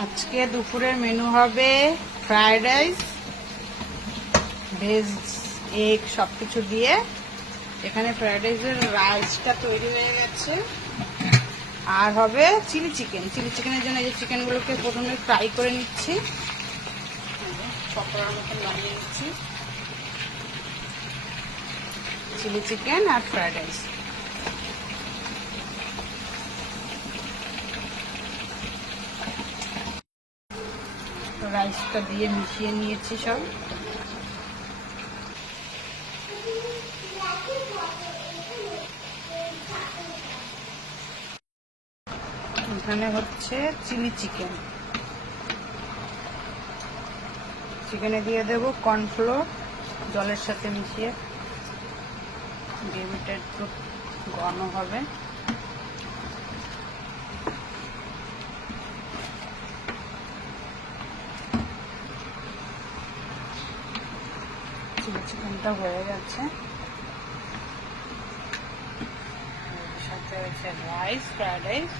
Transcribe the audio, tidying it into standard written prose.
আজকে দুপুরের মেনু হবে ফ্রাইড রাইস, ভেজ, এগ সবকিছু দিয়ে। এখানে ফ্রাইড রাইসটা তৈরি হয়ে গেছে। আর হবে চিলি চিকেন। চিলি চিকেনের জন্য এই যে চিকেনগুলোকে প্রথমে ফ্রাই করে নিচ্ছি, পকোড়ার মতন বানিয়ে নিচ্ছি। চিলি চিকেন আর ফ্রাইড রাইস। রাইসটা দিয়ে মিশিয়ে নিয়েছি সব। এখানে হচ্ছে চিলি চিকেন। চিকেনে দিয়ে দেবো কর্নফ্লোর জলের সাথে মিশিয়ে, গ্রেভিটা একটু ঘন হবে। চিলি চিকেনটা হয়ে গেছে। সাথে হচ্ছে রাইস, ফ্রাইড রাইস।